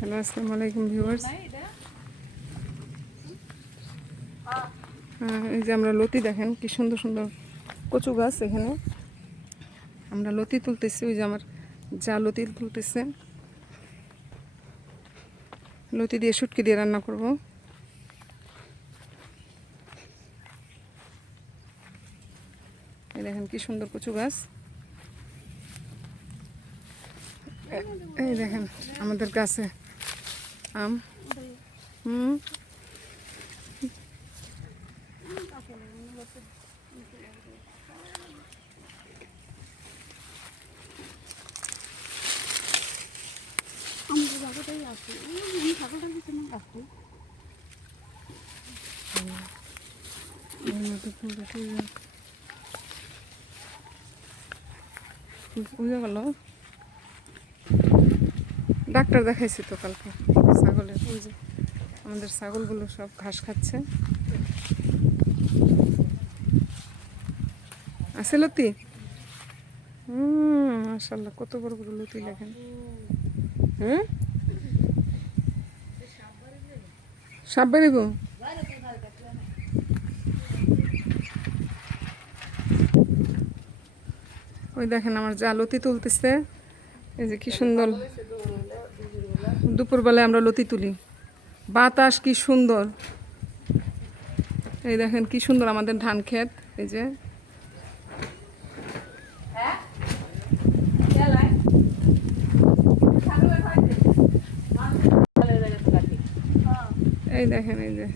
Hello, আসসালামু আলাইকুম viewers. এই যে আমরা লতি, দেখেন কি সুন্দর সুন্দর কচু গাছ। এখানে আমরা লতি তুলতেছি। ওই যে আমার যা লতি তুলতেছে, লতি দিয়ে শুটকি দিয়ে রান্না করব। এই দেখেন কি সুন্দর কচু গাছ। এই দেখেন আমাদের গাছে আম। বুঝে গেল, ডাক্তার দেখাইছি তো কালকে ছাগলের। ওই যে আমাদের ছাগলগুলো সব ঘাস খাচ্ছে। আছে লতি। মাশাআল্লাহ, কত বড় বড় লতি দেখেন। সাপ বেরিব। ওই দেখেন আমার যা লতি তুলতেছে। এই যে কি সুন্দর, দুপুরবেলায় আমরা লতি তুলি, বাতাস কি সুন্দর। এই দেখেন কি সুন্দর আমাদের ধান ক্ষেত। এই যে এই দেখেন, এই যে